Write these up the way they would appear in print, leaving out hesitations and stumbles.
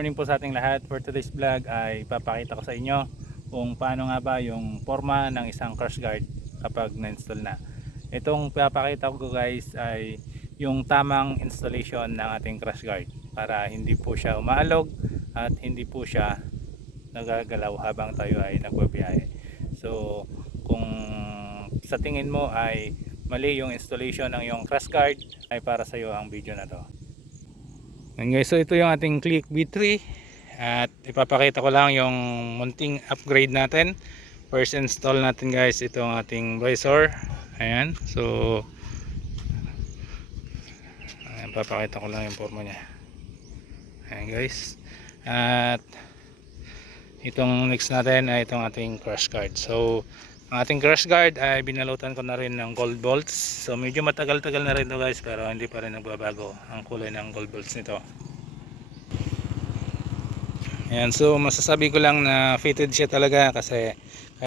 morning po sa ating lahat. For today's vlog ay ipapakita ko sa inyo kung paano nga ba yung forma ng isang crash guard kapag na-install na. Itong papakita ko guys ay yung tamang installation ng ating crash guard para hindi po siya umaalog at hindi po siya nagagalaw habang tayo ay nagbabiyahe. So kung sa tingin mo ay mali yung installation ng iyong crash guard, ay para sa iyo ang video na to. And guys, so ito yung ating Click V3 at ipapakita ko lang yung munting upgrade natin. First install natin guys itong ating visor. Ayan, so ayan, papakita ko lang yung forma nya. Ayan guys, at itong next natin ay itong ating crash guard. So ang ating crash guard ay binalutan ko na rin ng gold bolts. So medyo matagal-tagal na rin to guys, pero hindi pa rin nagbabago ang kulay ng gold bolts nito. Ayan, so masasabi ko lang na fitted siya talaga kasi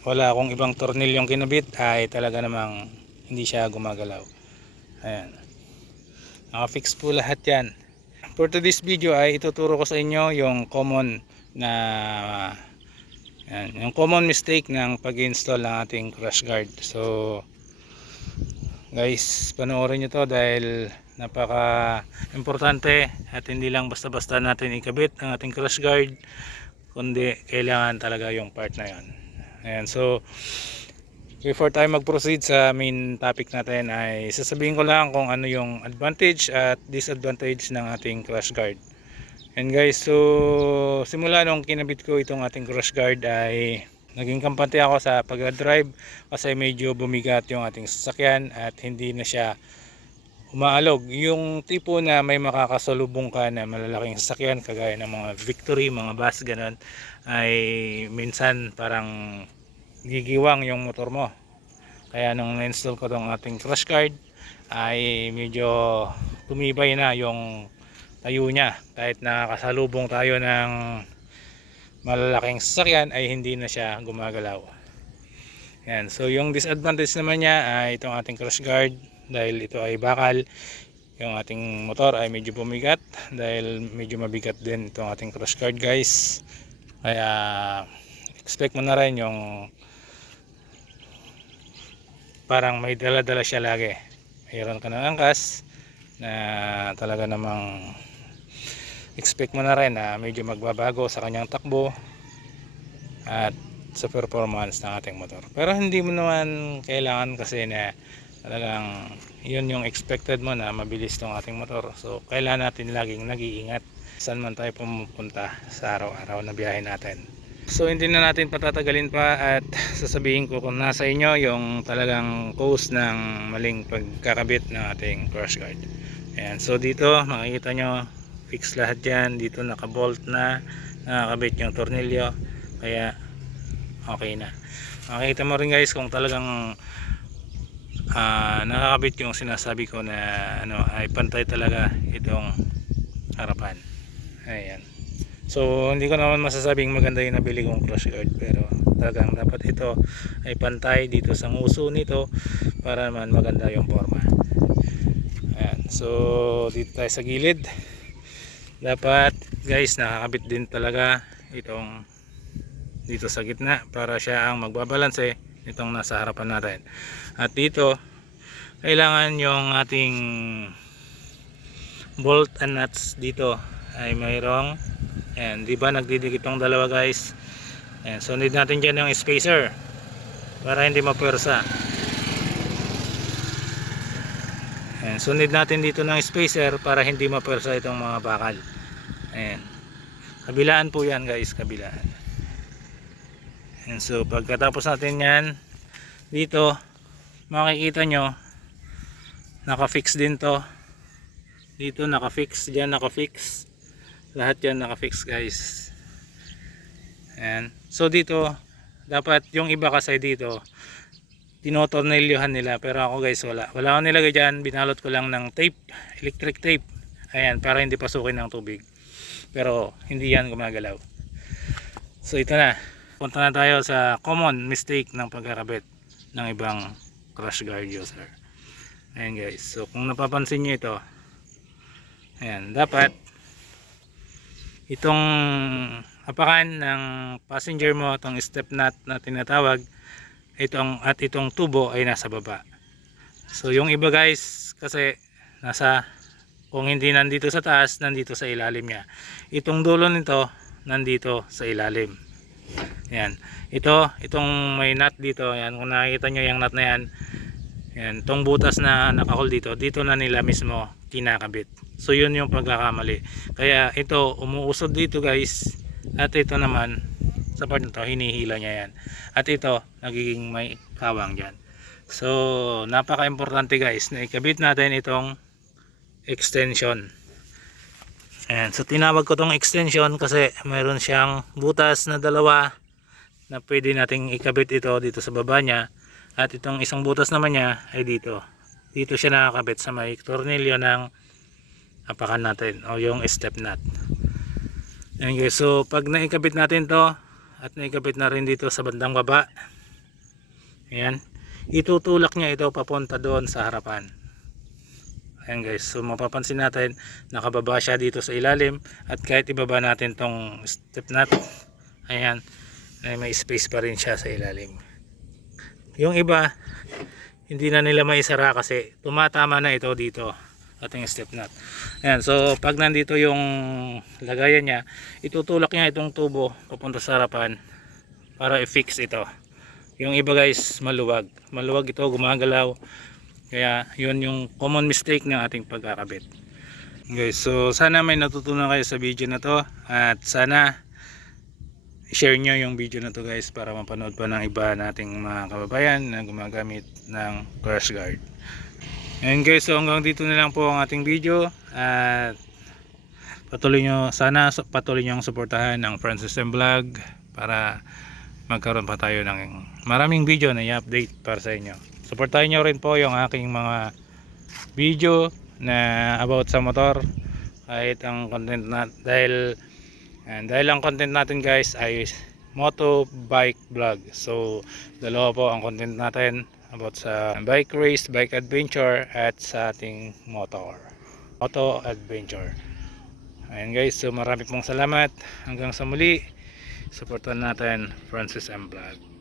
wala akong ibang tornilyong kinabit, ay talaga namang hindi siya gumagalaw. Ayan, naka-fix po lahat yan. For today's video ay ituturo ko sa inyo yung common na yan, yung common mistake ng pag-install ng ating crash guard. So guys, panoorin nyo to dahil napaka importante at hindi lang basta-basta natin ikabit ang ating crash guard, kundi kailangan talaga yung part na yan. Ayan, so before tayo mag-proceed sa main topic natin ay sasabihin ko lang kung ano yung advantage at disadvantage ng ating crash guard. And guys, so simula nung kinabit ko itong ating crash guard ay naging kampante ako sa pag-drive kasi medyo bumigat yung ating sasakyan at hindi na siya umaalog. Yung tipo na may makakasalubong ka na malalaking sasakyan kagaya ng mga Victory, mga bus, ganun, ay minsan parang gigiwang yung motor mo. Kaya nung na-install ko tong ating crash guard ay medyo tumibay na yung tayo niya. Kahit nakakasalubong tayo ng malalaking sasakyan ay hindi na siya gumagalaw. Yan. So yung disadvantage naman niya ay itong ating crash guard, dahil ito ay bakal. Yung ating motor ay medyo bumigat dahil medyo mabigat din itong ating crash guard guys. Kaya expect mo na rin yung parang may dala-dala siya lagi. Mayroon ka ng angkas na talaga namang expect mo na rin na medyo magbabago sa kanyang takbo at sa performance ng ating motor. Pero hindi mo naman kailangan kasi na talagang yun yung expected mo na mabilis tong ating motor. So kailangan natin laging nag-iingat saan man tayo pumupunta sa araw-araw na biyahe natin. So hindi na natin patatagalin pa at sasabihin ko kung nasa inyo yung talagang cause ng maling pagkakabit ng ating crash guard. Ayan, so dito makikita nyo fix lahat yan. Dito nakabolt na, nakakabit yung tornilyo, kaya okay na. Makikita mo rin guys kung talagang nakakabit yung sinasabi ko na ano, ay pantay talaga itong harapan. Ayan, so hindi ko naman masasabing maganda yung nabili kong crash guard, pero talagang dapat ito ay pantay dito sa nguso nito para naman maganda yung forma. Ayan, so dito tayo sa gilid. Dapat guys nakakabit din talaga itong dito sa gitna para siya ang magbabalanse itong nasa harapan natin. At dito kailangan yung ating bolt and nuts dito ay mayroong, ayan, di ba nagdidikit tong dalawa guys. Ayan, so need natin dyan yung spacer para hindi mapwersa. Ayan, so need natin dito ng spacer para hindi mapwersa itong mga bakal. Ayan, kabilaan po yan guys, kabilaan. Ayan, so pagkatapos natin yan dito makikita nyo naka-fix din to. Dito naka-fix, dyan naka-fix, lahat yan naka-fix guys. Ayan, so dito dapat yung iba kasi dito tinotornilyohan nila, pero ako guys wala akong nilagay dyan. Binalot ko lang ng tape, electric tape, ayan, para hindi pasukin ng tubig, pero hindi yan gumagalaw. So ito na, punta na tayo sa common mistake ng pagkakabit ng ibang crash guard user. Ayan guys, so kung napapansin nyo ito, ayan, dapat itong apakan ng passenger mo, itong step nut na tinatawag, itong tubo ay nasa baba. So yung iba guys kasi kung hindi nandito sa taas, nandito sa ilalim niya. Itong dulo nito nandito sa ilalim. Yan. Itong may nut dito, yan, kung nakikita nyo yung nut na yan, yan, itong butas na nakahol dito na nila mismo kinakabit. So yun yung pagkakamali. Kaya ito umuusod dito guys, at ito naman sa part nito hinihila niya yan. At ito nagiging may kawang dyan. So napaka-importante guys na ikabit natin itong extension. Ayan, so tinawag ko tong extension kasi mayroon siyang butas na dalawa na pwede nating ikabit dito sa baba niya, at itong isang butas naman niya ay dito siya nakakabit sa may tornilyo ng apakan natin o yung step nut. Ayan guys, so pag naikabit natin to at naikabit na rin dito sa bandang baba, ayan, itutulak niya ito papunta doon sa harapan. Ayan guys, so mapapansin natin nakababa siya dito sa ilalim, at kahit ibaba natin tong step nut, ayan, may space pa rin siya sa ilalim. Yung iba hindi na nila maisara kasi tumatama na ito dito ating step nut. Ayan, so pag nandito yung lagayan niya, itutulak niya itong tubo papunta sa harapan para i-fix ito. Yung iba guys maluwag ito, gumagalaw. Kaya yun yung common mistake ng ating pagkakabit. Guys, so sana may natutunan kayo sa video na to, at sana share nyo yung video na to guys para mapanood pa ng iba nating mga kababayan na gumagamit ng crash guard. And guys, so hanggang dito na lang po ang ating video, at sana patuloy nyo suportahan ang Francis M Vlog para magkaroon pa tayo ng maraming video na i-update para sa inyo. Suportahan nyo rin po yung aking mga video na about sa motor, kahit ang content dahil ang content natin guys ay moto bike vlog. So dalawa po ang content natin about sa bike race, bike adventure, at sa ating moto adventure. Ayan guys, so marami pong salamat. Hanggang sa muli, suportahan natin Francis M Vlog.